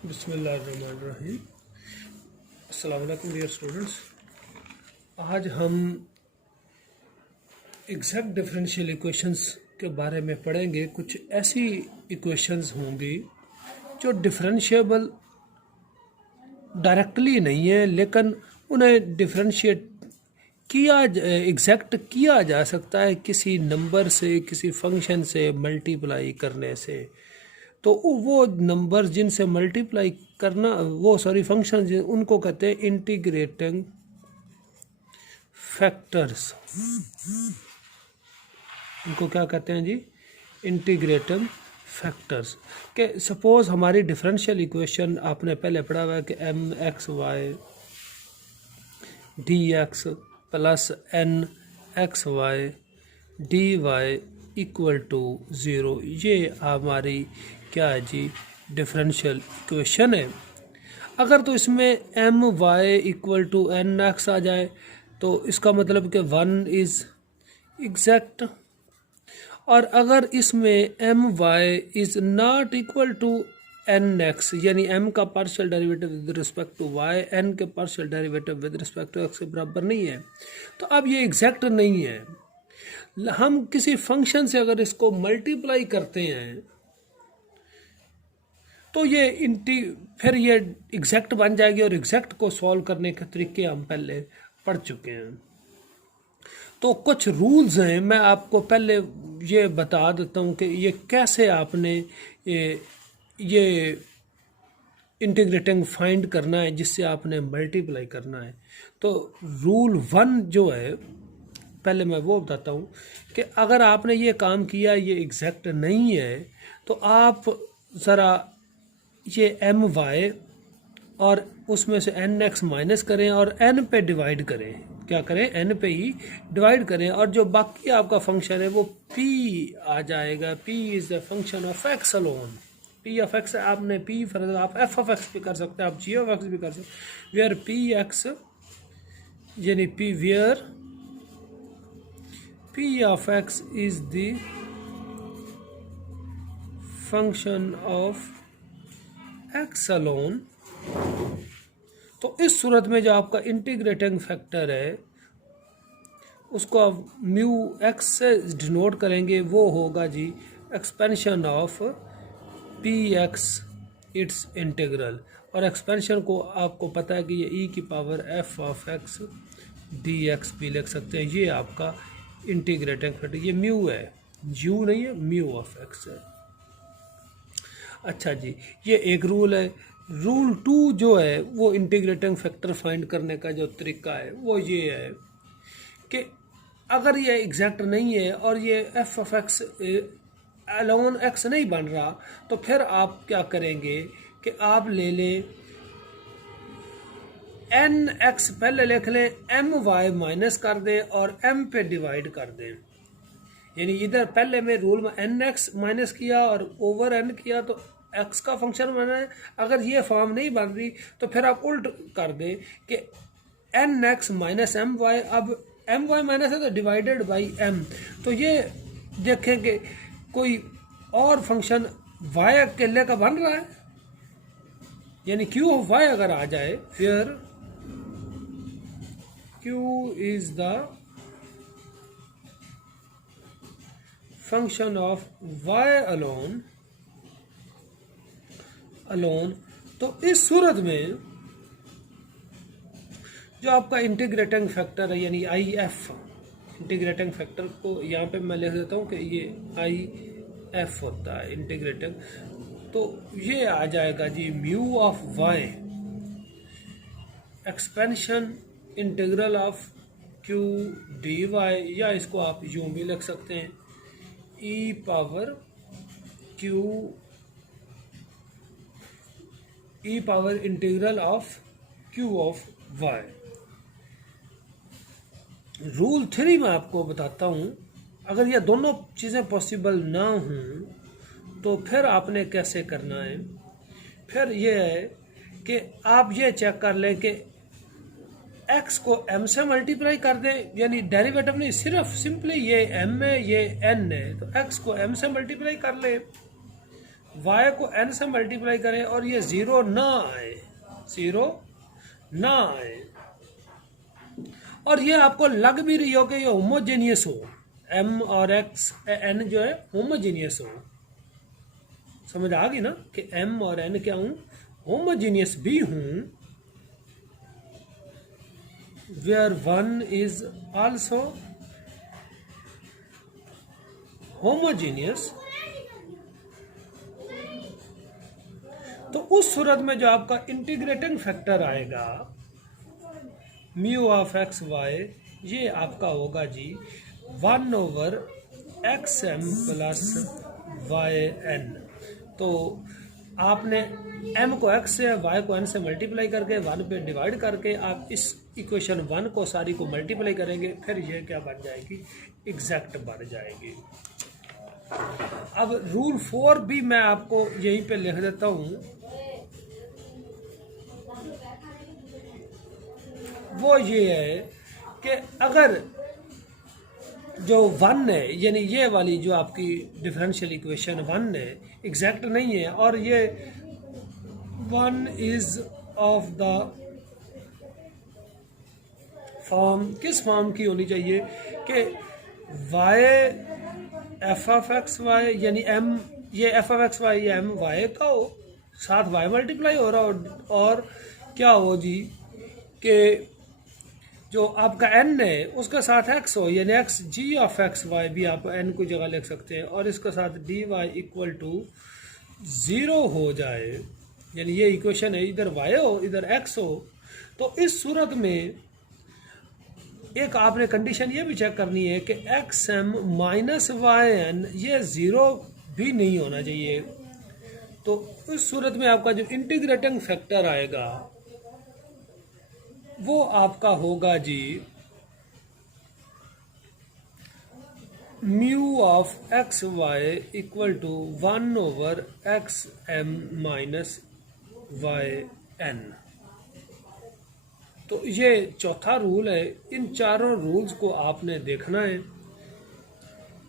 बिस्मिल्लाहिर्रहमानिर्रहीम। अस्सलाम वालेकुम डियर स्टूडेंट्स। आज हम एग्जैक्ट डिफरेंशियल इक्वेशंस के बारे में पढ़ेंगे। कुछ ऐसी इक्वेशंस होंगी जो डिफरेंशिएबल डायरेक्टली नहीं है, लेकिन उन्हें डिफरेंशिएट किया एग्जैक्ट किया जा सकता है किसी नंबर से, किसी फंक्शन से मल्टीप्लाई करने से। तो वो नंबर जिनसे मल्टीप्लाई करना, वो सॉरी फंक्शन, उनको कहते हैं इंटीग्रेटिंग फैक्टर्स। उनको क्या कहते हैं जी? Integrating factors. के सपोज हमारी डिफरेंशियल इक्वेशन आपने पहले पढ़ा हुआ है कि M X Y D x plus N X Y D Y equal to zero. ये हमारी क्या है जी? डिफरेंशियल इक्वेशन है। अगर तो इसमें M Y equal to N X आ जाए तो इसका मतलब कि वन इज़ एग्जैक्ट। और अगर इसमें M Y is not equal to N X, यानी एम का partial derivative with respect to Y N के partial derivative with respect to X के बराबर नहीं है, तो अब ये एग्जैक्ट नहीं है। हम किसी फंक्शन से अगर इसको मल्टीप्लाई करते हैं तो ये फिर ये एग्जैक्ट बन जाएगी। और एग्जैक्ट को सॉल्व करने के तरीके हम पहले पढ़ चुके हैं। तो कुछ रूल्स हैं, मैं आपको पहले ये बता देता हूँ कि ये कैसे आपने ये इंटीग्रेटिंग फाइंड करना है जिससे आपने मल्टीप्लाई करना है। तो रूल 1 जो है, पहले मैं वो बताता हूँ कि अगर आपने ये काम किया, ये एग्जैक्ट नहीं है, तो आप ज़रा ये एम वाई और उसमें से एन एक्स माइनस करें और एन पे डिवाइड करें। क्या करें? एन पे ही डिवाइड करें। और जो बाकी आपका फंक्शन है वो पी आ जाएगा। P is the function of X alone. P of x आपने पी फर्ज आप एफ ऑफ एक्स भी कर सकते हैं, आप जी ऑफ एक्स भी कर सकते हैं। वेयर पी एक्स यानी P where P of X is the function of X alone. तो इस सूरत में जो आपका इंटीग्रेटिंग फैक्टर है उसको आप म्यू एक्स से डिनोट करेंगे, वो होगा G expansion of P X its integral. और एक्सपेंशन को आपको पता है कि ये ई की power F of X D X भी लिख सकते हैं। ये आपका इंटीग्रेटिंग फैक्टर, ये म्यू है, यू नहीं है, म्यू ऑफ एक्स है। अच्छा जी, ये एक रूल है। रूल 2 जो है वो इंटीग्रेटिंग फैक्टर फाइंड करने का जो तरीका है वो ये है कि अगर ये एग्जैक्ट नहीं है और ये F of X alone x नहीं बन रहा, तो फिर आप क्या करेंगे कि आप ले लें एन एक्स पहले लिख लें, एम वाई माइनस कर दें और एम पे डिवाइड कर दें। यानी इधर पहले में रूल में एन एक्स माइनस किया और ओवर एन किया तो एक्स का फंक्शन बना है। अगर ये फॉर्म नहीं बन रही तो फिर आप उल्ट कर दें कि N X minus M Y. अब एम वाई माइनस है तो डिवाइडेड बाई एम। तो ये देखें कि कोई और फंक्शन वाई अकेले का बन रहा है, यानी क्यू ऑफ वाई अगर आ जाए, फिर Q is the function of Y alone. तो इस सूरत में जो आपका इंटीग्रेटिंग फैक्टर है, यानी आई एफ, इंटीग्रेटिंग फैक्टर को यहाँ पे मैं लिख देता हूँ कि ये आई एफ होता है इंटीग्रेटिंग। तो ये आ जाएगा G mu of Y expansion integral of Q D Y, या इसको आप यूँ भी लिख सकते हैं E power Q E power integral of Q of Y. Rule 3 में आपको बताता हूँ, अगर ये दोनों चीज़ें पॉसिबल ना हों तो फिर आपने कैसे करना है। फिर ये है कि आप ये चेक कर लें कि x को m से मल्टीप्लाई कर दें, यानी डेरिवेटिव नहीं, सिर्फ सिंपली ये m है, ये n है, तो x को m से मल्टीप्लाई कर लें। y को n से मल्टीप्लाई करें और ये ज़ीरो ना आए, ज़ीरो ना आए, और ये आपको लग भी रही हो कि ये होमोजेनियस हो, m और x n जो है होमोजेनियस हो, समझ आ गई ना कि m और n क्या हूँ, होमोजेनियस भी हूँ, where 1 is also होमोजेनियस, तो उस सूरत में जो आपका इंटीग्रेटिंग फैक्टर आएगा म्यू ऑफ एक्स वाई, ये आपका होगा जी 1/xm प्लस वाई एन। तो आपने m को x से y को n से मल्टीप्लाई करके 1 पे डिवाइड करके आप इस इक्वेशन 1 को सारी को मल्टीप्लाई करेंगे, फिर ये क्या बन जाएगी, एग्जैक्ट बन जाएगी। अब रूल 4 भी मैं आपको यहीं पे लिख देता हूँ, वो ये है कि अगर जो 1 है, यानी ये वाली जो आपकी डिफरेंशियल इक्वेशन 1 है, एग्जैक्ट नहीं है, और ये 1 इज ऑफ द फॉर्म, किस फॉर्म की होनी चाहिए कि y F of X Y, यानी m, ये F of X Y m y का हो, साथ y मल्टीप्लाई हो रहा हो, और क्या हो जी कि जो आपका n है उसके साथ x हो, यानी x g of X Y भी आप n को जगह लिख सकते हैं, और इसके साथ dy इक्वल टू 0 हो जाए, यानी ये इक्वेशन है, इधर y हो इधर x हो। तो इस सूरत में एक आपने कंडीशन ये भी चेक करनी है कि xm माइनस वाई एन ये 0 भी नहीं होना चाहिए। तो इस सूरत में आपका जो इंटीग्रेटिंग फैक्टर आएगा वो आपका होगा G mu of X Y equal to 1/xm minus Y N. तो ये चौथा रूल है। इन चारों रूल्स को आपने देखना है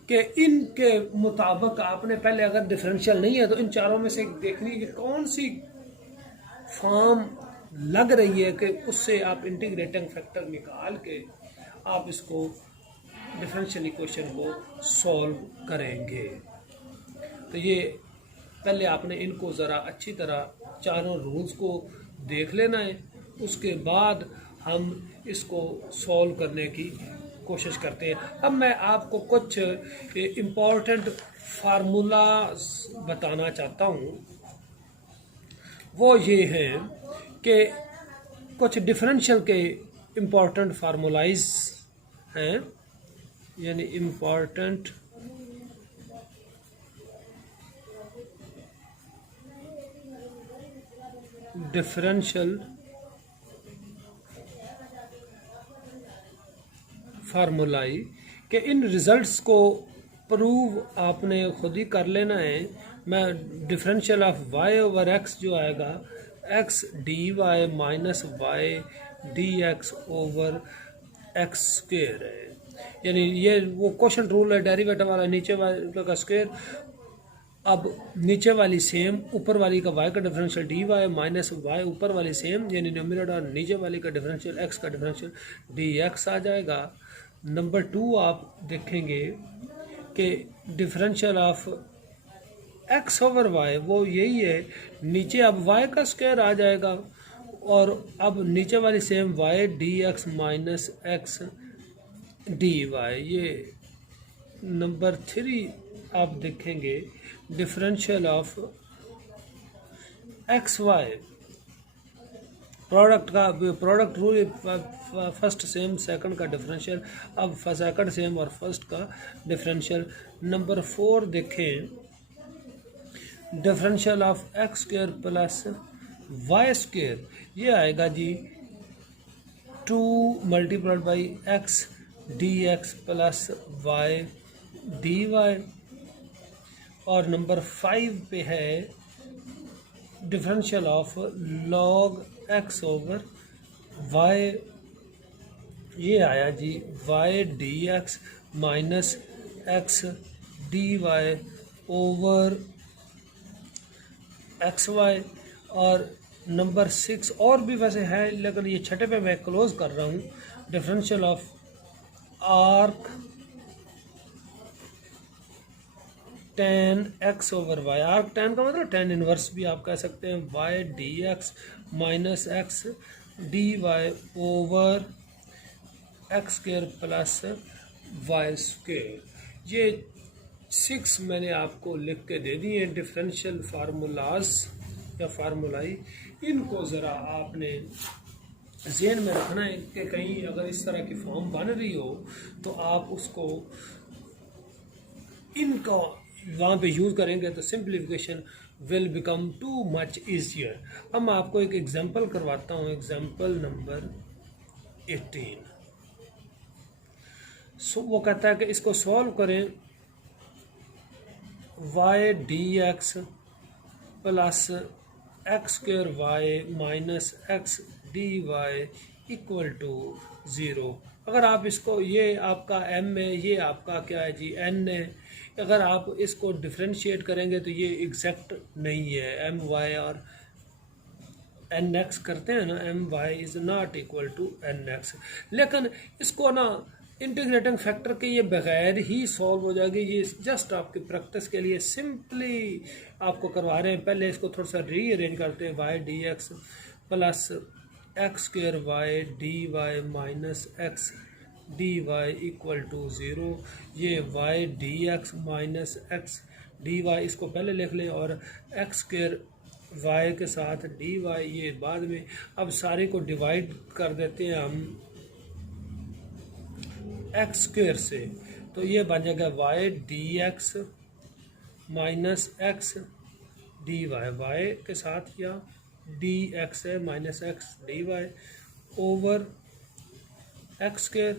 कि इनके मुताबिक आपने पहले, अगर डिफरेंशियल नहीं है तो इन चारों में से देखनी है कि कौन सी फॉर्म लग रही है कि उससे आप इंटीग्रेटिंग फैक्टर निकाल के आप इसको डिफरेंशियल इक्वेशन को सॉल्व करेंगे। तो ये पहले आपने इनको ज़रा अच्छी तरह चारों रूल्स को देख लेना है, उसके बाद हम इसको सॉल्व करने की कोशिश करते हैं। अब मैं आपको कुछ इम्पोर्टेंट फार्मूला बताना चाहता हूँ, वो ये हैं कि कुछ डिफरेंशियल के इम्पोर्टेंट फार्मूलाइज हैं, यानी इम्पोर्टेंट डिफरेंशियल फार्मूलाई कि इन रिजल्ट्स को प्रूव आपने खुद ही कर लेना है। मैं differential of y over x जो आएगा x dy minus y dx over x square है, यानी ये वो क्वेश्चन रूल है डेरिवेटिव वाला, नीचे वाले का स्क्वेयर, अब नीचे वाली सेम, ऊपर वाली का y का डिफरेंशियल dy माइनस y ऊपर वाली सेम, यानी न्यूमरेटर नीचे वाली का डिफरेंशियल x का डिफरेंशियल dx आ जाएगा। नंबर 2 आप देखेंगे कि differential of x over y वो यही है, नीचे अब y का स्क्वायर आ जाएगा, और अब नीचे वाली same y dx minus x dy। ये नंबर 3 आप देखेंगे differential of X Y, product rule, first same second का डिफरेंशियल, अब सेकंड सेम और फर्स्ट का डिफरेंशियल। नंबर 4 देखें differential of X square plus Y square, ये आएगा जी 2 multiplied by X D x plus Y D Y. और number 5 पे है differential of log X over Y, ये आया जी Y D x minus x d y over x y, और number 6 और भी वैसे है, लेकिन ये छठे पे मैं क्लोज कर रहा हूँ, differential of arc tan x over y. Arc tan का मतलब टेन इनवर्स भी आप कह सकते हैं, y D x minus x d y over x square plus y square. ये 6 मैंने आपको लिख के दे दिए हैं डिफरेंशियल फार्मूलाज या फार्मूलाई। इनको ज़रा आपने ज़हन में रखना है कि कहीं अगर इस तरह की फॉर्म बन रही हो तो आप उसको इनका वहाँ पे यूज़ करेंगे तो simplification will become too much easier. अब मैं आपको एक एग्जांपल करवाता हूँ, एग्जांपल नंबर 18। वो कहता है कि इसको सॉल्व करें, y D x plus x square y minus x d Y equal to 0। अगर आप इसको, ये आपका m है, ये आपका क्या है जी n है, अगर आप इसको डिफ्रेंशिएट करेंगे तो ये एग्जैक्ट नहीं है, m y और n x करते हैं ना, m y is not equal to n x। लेकिन इसको ना इंटीग्रेटिंग फैक्टर के ये बगैर ही सॉल्व हो जाएगी। ये जस्ट आपकी प्रैक्टिस के लिए सिंपली आपको करवा रहे हैं। पहले इसको थोड़ा सा रीअरेंज करते हैं, y D x plus x square y D y minus x d Y equal to 0। ये y D x minus x d y इसको पहले लिख लें, और एक्स स्क्र वाई के साथ डी वाई ये बाद में। अब सारे को डिवाइड कर देते हैं हम एक्स स्क्र से, तो ये बन जाएगा y D x minus x d y, y के साथ या डी एक्स है minus x d y over x square,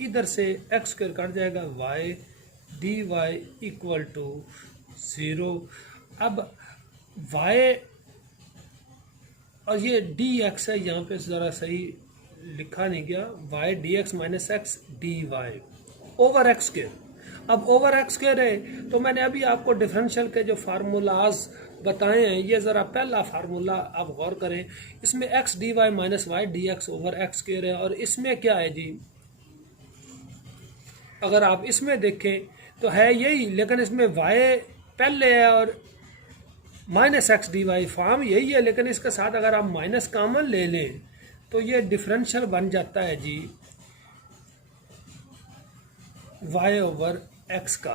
इधर से एक्स स्क्र कट जाएगा, y D Y equal to 0। अब वाई और ये डी एक्स है, यहाँ पे ज़रा सही लिखा नहीं गया, y D x minus x d y over x square. अब ओवर एक्स स्क्र है तो मैंने अभी आपको डिफरेंशियल के जो फार्मूलाज बताए हैं, ये ज़रा पहला फार्मूला आप गौर करें, इसमें x d y minus y D x over x square है, और इसमें क्या है जी, अगर आप इसमें देखें तो है यही, लेकिन इसमें वाई पहले है और minus x d y form यही है, लेकिन इसके साथ अगर आप माइनस कॉमन ले लें तो ये डिफरेंशियल बन जाता है जी वाई ओवर एक्स का।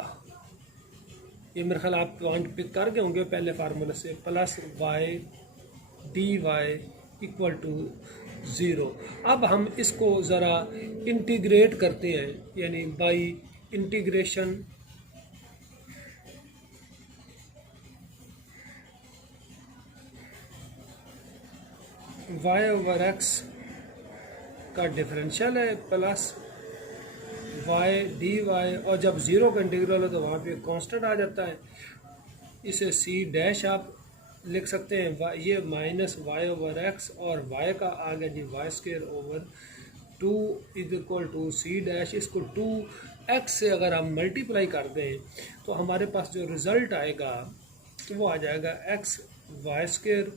ये मेरे ख्याल आप पॉइंट पिक कर गए होंगे पहले फार्मूले से, plus Y D Y equal to 0। अब हम इसको ज़रा इंटीग्रेट करते हैं, यानी by integration y over x का डिफरेंशियल है प्लस वाई डी वाई, और जब 0 का इंटीग्रल हो तो वहाँ पे कांस्टेंट आ जाता है, इसे सी डैश आप लिख सकते हैं, ये माइनस वाई ओवर एक्स और वाई का आ गया G Y square over 2 is equal to C dash. इसको 2x से अगर हम मल्टीप्लाई कर दें तो हमारे पास जो रिज़ल्ट आएगा वो आ जाएगा x y square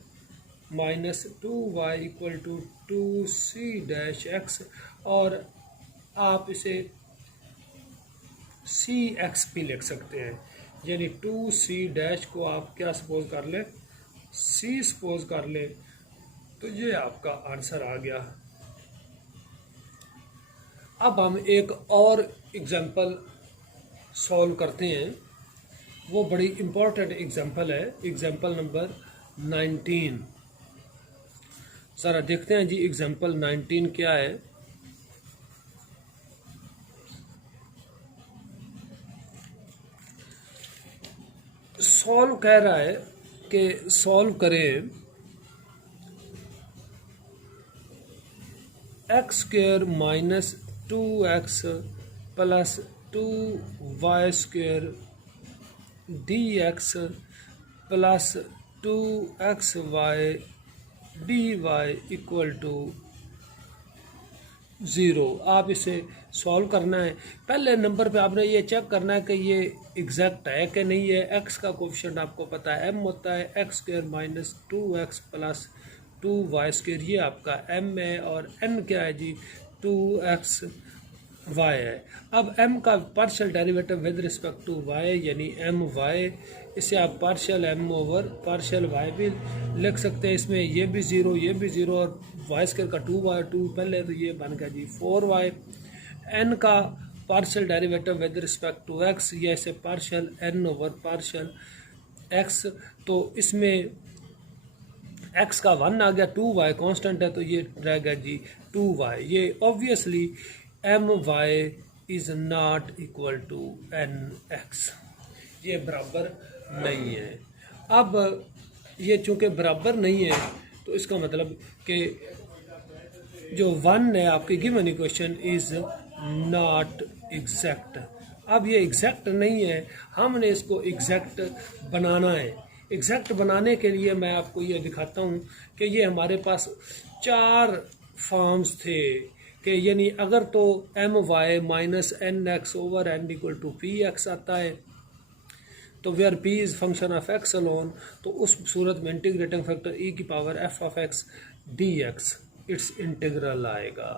minus 2y equal to 2c dash x, और आप इसे सी एक्स भी लिख सकते हैं, यानी 2c डैश को आप क्या सपोज कर लें, c सपोज कर लें, तो ये आपका आंसर आ गया। अब हम एक और एग्जांपल सॉल्व करते हैं, वो बड़ी इम्पोर्टेंट एग्जांपल है, एग्जांपल नंबर 19। ज़रा देखते हैं जी एग्जांपल 19 क्या है। सॉल्व कह रहा है कि सॉल्व करें x square minus 2x plus 2y square d x plus 2xy dy equal to zero. आप इसे सॉल्व करना है। पहले नंबर पे आपने ये चेक करना है कि ये एग्जैक्ट है कि नहीं है। एक्स का कोफिशिएंट आपको पता है एम होता है x square minus 2x plus 2y square, ये आपका m है। और n क्या है जी, 2x y है। अब m का partial derivative with respect to y यानी my, इसे आप partial m over partial y भी लिख सकते हैं। इसमें ये भी ज़ीरो, ये भी ज़ीरो, और y स्क्वायर का 2y 2 पहले, तो ये बन गया जी 4y। n का partial derivative with respect to x, ये इसे partial n over partial x, तो इसमें x का 1 आ गया, 2y कांस्टेंट है तो ये रह गया जी 2y। ये obviously my is not equal to nx, ये बराबर नहीं है। अब ये चूँकि बराबर नहीं है तो इसका मतलब कि जो 1 है आपकी given equation is not exact. अब ये एग्जैक्ट नहीं है, हमने इसको एग्जैक्ट बनाना है। एग्जैक्ट बनाने के लिए मैं आपको ये दिखाता हूँ कि ये हमारे पास 4 फॉर्म्स थे कि यानी अगर तो m Y minus n x over n equal to p x आता है, तो where p is function of x alone, तो उस सूरत में इंटीग्रेटिंग फैक्टर e की power f of x dx its integral आएगा।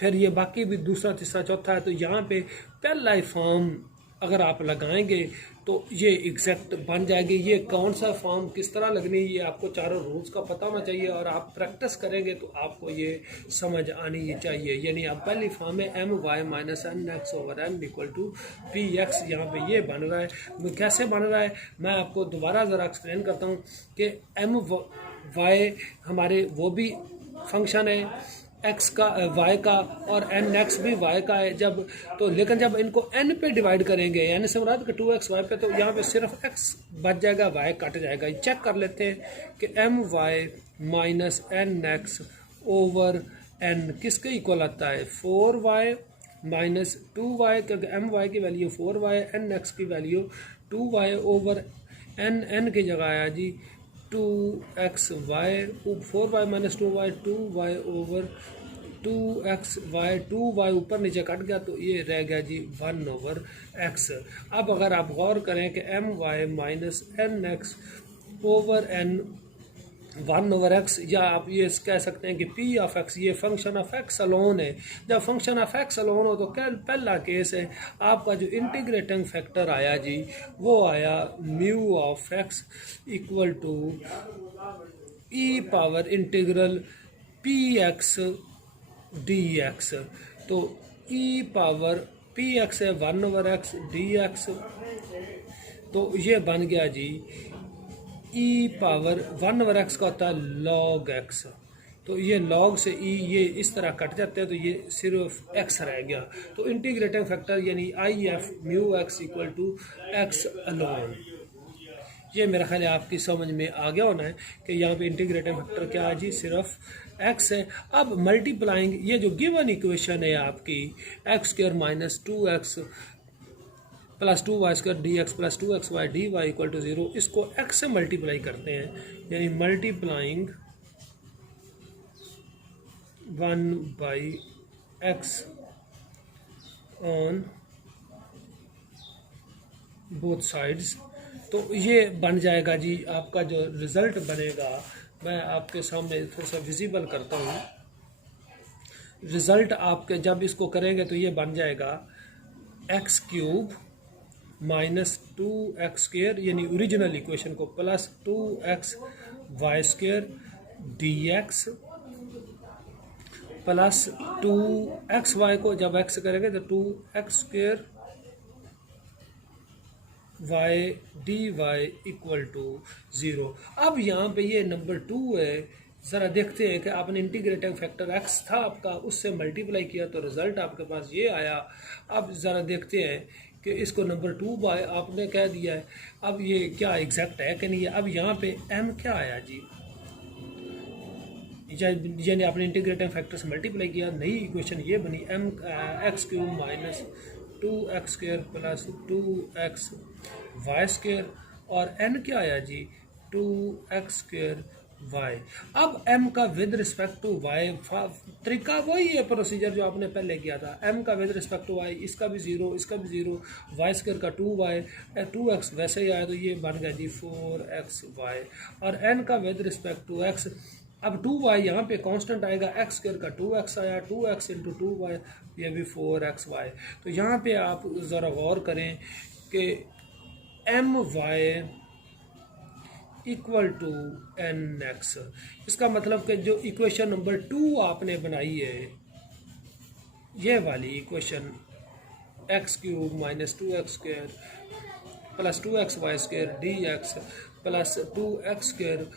फिर ये बाकी भी दूसरा तीसरा चौथा है, तो यहाँ पे पहला ही फॉर्म अगर आप लगाएंगे तो ये एग्जैक्ट बन जाएगी। ये कौन सा फॉर्म किस तरह लगनी है, ये आपको चारों रूल्स का पता होना चाहिए, और आप प्रैक्टिस करेंगे तो आपको ये समझ आनी चाहिए। यानी अब पहली फॉर्म है m Y minus n x over n equal to p x, यहाँ पे ये बन रहा है। कैसे बन रहा है मैं आपको दोबारा ज़रा एक्सप्लेन करता हूँ कि एम वाई हमारे वो भी फंक्शन है एक्स का वाई का, और एन एक्स भी वाई का है। जब तो लेकिन जब इनको एन पे डिवाइड करेंगे, यानी से मुराद कि 2x वाई पे, तो यहाँ पे सिर्फ एक्स बच जाएगा, वाई कट जाएगा। चेक कर लेते हैं कि m Y minus n x over n किसके इक्वल आता है, 4y माइनस 2y, क्योंकि एम वाई की वैल्यू 4y, एन एक्स की value 2y over n, n की जगह आया जी 2xy, 4y minus 2y 2y over 2xy, 2y ऊपर नीचे कट गया तो ये रह गया जी 1 ओवर x। अब अगर आप गौर करें कि m Y minus n x over n 1 over x, या आप ये कह सकते हैं कि p ऑफ x ये फंक्शन ऑफ x अलोन है। जब फंक्शन ऑफ x अलोन हो तो क्या पहला केस है, आपका जो इंटीग्रेटिंग फैक्टर आया जी वो आया mu of x equal to e power integral p x D x. तो e पावर पी एक्स है 1 ओवर x डी एक्स, तो ये बन गया जी e पावर 1 ओवर x का होता है log x, तो ये log से e ये इस तरह कट जाते हैं तो ये सिर्फ x रह गया। तो इंटीग्रेटिंग फैक्टर यानी I F mu x equal to x alone. ये मेरा ख्याल है आपकी समझ में आ गया होना है कि यहाँ पे इंटीग्रेटिंग फैक्टर क्या है जी, सिर्फ x है। अब मल्टीप्लाइंग ये जो गिवन इक्वेशन है आपकी x square minus 2x plus 2y square d x plus 2xy d Y equal to 0, इसको x से मल्टीप्लाई करते हैं, यानी multiplying 1 by x on both sides, तो ये बन जाएगा जी आपका जो रिज़ल्ट बनेगा। मैं आपके सामने थोड़ा सा विजिबल करता हूँ। रिज़ल्ट आपके जब इसको करेंगे तो ये बन जाएगा x cube minus 2x square, यानी ओरिजिनल इक्वेशन को, plus 2x y square d x plus 2xy को जब x करेंगे तो 2x square y D Y equal to 0। अब यहाँ पे ये नंबर 2 है, ज़रा देखते हैं कि आपने इंटीग्रेटिंग फैक्टर x था आपका, उससे मल्टीप्लाई किया तो रिज़ल्ट आपके पास ये आया। अब ज़रा देखते हैं कि इसको नंबर 2 बाय आपने कह दिया है, अब ये क्या एग्जैक्ट है कि नहीं है। अब यहाँ पे m क्या आया जी, यानी आपने इंटीग्रेटिंग फैक्टर से मल्टीप्लाई किया, नई इक्वेशन ये बनी m x cube minus 2x square plus 2x y square, और n क्या आया जी 2x स्क्वेयर वाई। अब m का विद रिस्पेक्ट टू वाई, तरीका वही है, प्रोसीजर जो आपने पहले किया था। m का विद रिस्पेक्ट टू वाई, इसका भी ज़ीरो, इसका भी ज़ीरो, वाई स्क्वायर का 2y, 2x वैसे ही आया तो ये बन गया जी 4xy। और n का विद रिस्पेक्ट टू x, अब 2y यहाँ पे कांस्टेंट आएगा, x स्क्वायर का 2x आया, 2x इंटू 2y, ये भी 4xy। तो यहाँ पे आप ज़रा गौर करें कि my इक्वल टू nx, इसका मतलब कि जो इक्वेशन नंबर 2 आपने बनाई है, ये वाली equation x cube minus 2x square plus 2xy square d x plus 2x square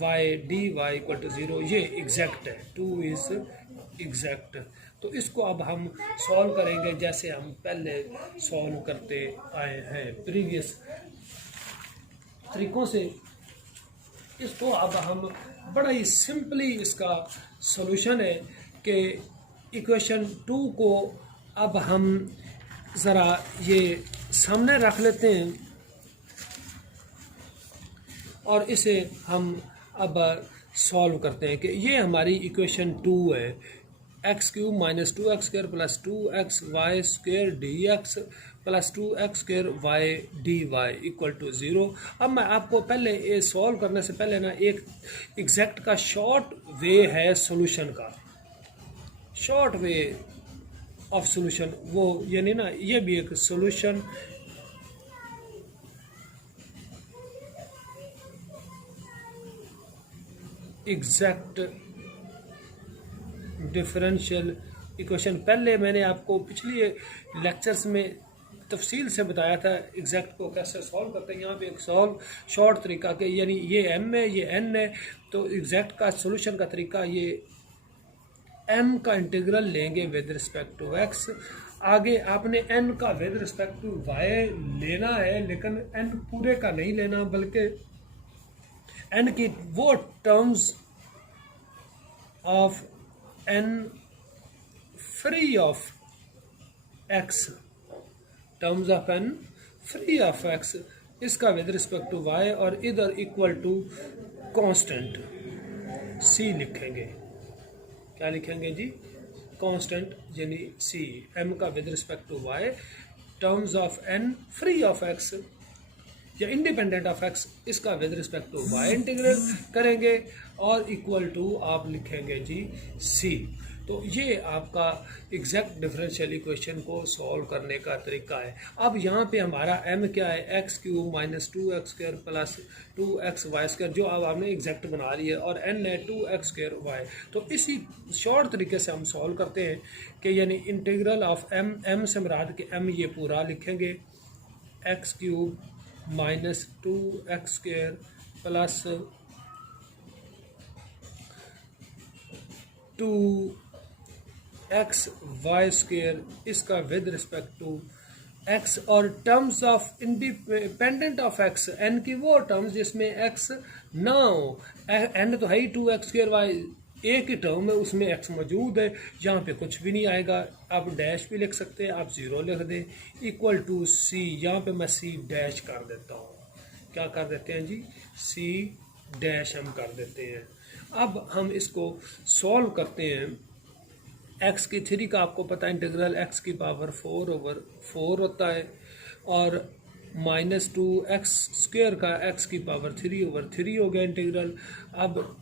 y D Y equal to 0, ये एग्जैक्ट है, 2 इज़ एग्जैक्ट। तो इसको अब हम सॉल्व करेंगे जैसे हम पहले सॉल्व करते आए हैं प्रीवियस तरीक़ों से। इसको अब हम बड़ा ही सिंपली, इसका सॉल्यूशन है कि इक्वेशन 2 को अब हम ज़रा ये सामने रख लेते हैं और इसे हम अब सॉल्व करते हैं कि ये हमारी इक्वेशन 2 है, x cube minus 2x square plus 2xy square d x plus 2x square y D Y equal to 0। अब मैं आपको पहले ये सॉल्व करने से पहले ना एक एग्जैक्ट का शॉर्ट वे है सॉल्यूशन का, शॉर्ट वे ऑफ सॉल्यूशन, वो यानी ना ये भी एक सॉल्यूशन एग्जैक्ट डिफरेंशियल इक्वेशन। पहले मैंने आपको पिछले लेक्चर्स में तफसील से बताया था एग्जैक्ट को कैसे सॉल्व करते हैं। यहाँ पे एक सॉल्व शॉर्ट तरीका के, यानी ये m है, ये n है, तो एग्जैक्ट का सॉल्यूशन का तरीका ये m का इंटीग्रल लेंगे विद रिस्पेक्ट टू x, आगे आपने n का विद रिस्पेक्ट टू y लेना है, लेकिन n पूरे का नहीं लेना, बल्कि n की वो terms of n free of x, terms of n free of x, इसका विद रिस्पेक्ट टू y, और इधर इक्वल टू कांस्टेंट c लिखेंगे। क्या लिखेंगे जी? कांस्टेंट यानी c, m का with respect to y, terms of n free of x या इंडिपेंडेंट ऑफ x, इसका with respect to y integral करेंगे, और इक्वल टू आप लिखेंगे जी c। तो ये आपका एग्जैक्ट डिफरेंशियल इक्वेशन को सॉल्व करने का तरीका है। अब यहाँ पे हमारा m क्या है? X cube minus 2x square plus 2xy square, जो अब आपने एग्जैक्ट बना रही है, और n है 2x स्क्वायर y। तो इसी शॉर्ट तरीके से हम सॉल्व करते हैं कि यानी इंटीग्रल ऑफ m से मुराद के m ये पूरा लिखेंगे, x cube minus 2x square plus 2xy square, इसका विद रिस्पेक्ट टू x, और terms of independent of x, n की वो टर्म्स जिसमें x ना हो, n तो है ही 2x स्क्वायर y, एक ही टर्म है उसमें x मौजूद है, यहाँ पे कुछ भी नहीं आएगा, आप डैश भी लिख सकते हैं, आप ज़ीरो लिख दें, इक्वल टू c, यहाँ पे मैं c डैश कर देता हूँ। क्या कर देते हैं जी? c डैश हम कर देते हैं। अब हम इसको सॉल्व करते हैं। x की 3 का आपको पता है इंटीग्रल x की पावर 4/4 होता है, और माइनस 2x स्क्वायर का x की पावर 3/3 हो गया इंटीग्रल। अब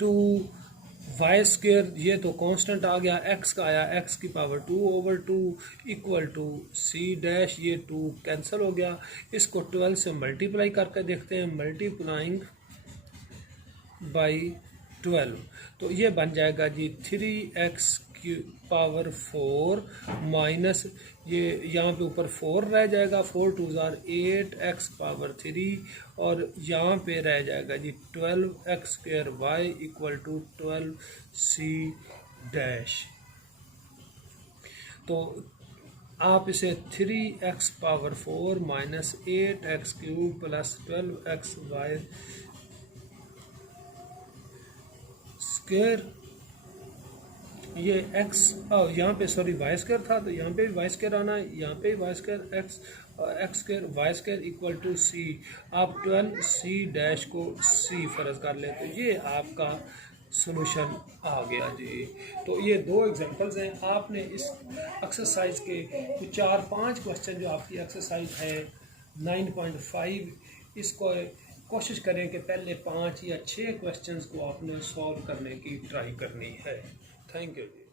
2y स्क्वायर, ये तो कांस्टेंट आ गया, x का आया x की power 2/2 equal to c dash, ये 2 कैंसिल हो गया, इसको 12 से मल्टीप्लाई करके देखते हैं, मल्टीप्लाइंग बाई 12, तो ये बन जाएगा जी 3x की पावर 4 माइनस, ये यहाँ पे ऊपर 4 रह जाएगा, 4 2 ज़ार 8x पावर 3, और यहाँ पे रह जाएगा जी 12x square y equal to 12c dash. तो आप इसे 3x power 4 minus 8x cube plus 12xy square, ये x यहाँ पे सॉरी वाई स्क्वायर था, तो यहाँ पे भी वाई स्क्वायर आना है, यहाँ पे भी Y square x, X square Y square equal to C, आप 12c डैश को c फ़र्ज कर लें तो ये आपका सॉल्यूशन आ गया जी। तो ये दो एग्जांपल्स हैं। आपने इस एक्सरसाइज के 4-5 क्वेश्चन जो आपकी एक्सरसाइज है 9.5, इसको कोशिश करें कि पहले 5 या 6 क्वेश्चंस को आपने सॉल्व करने की ट्राई करनी है। Thank you ji.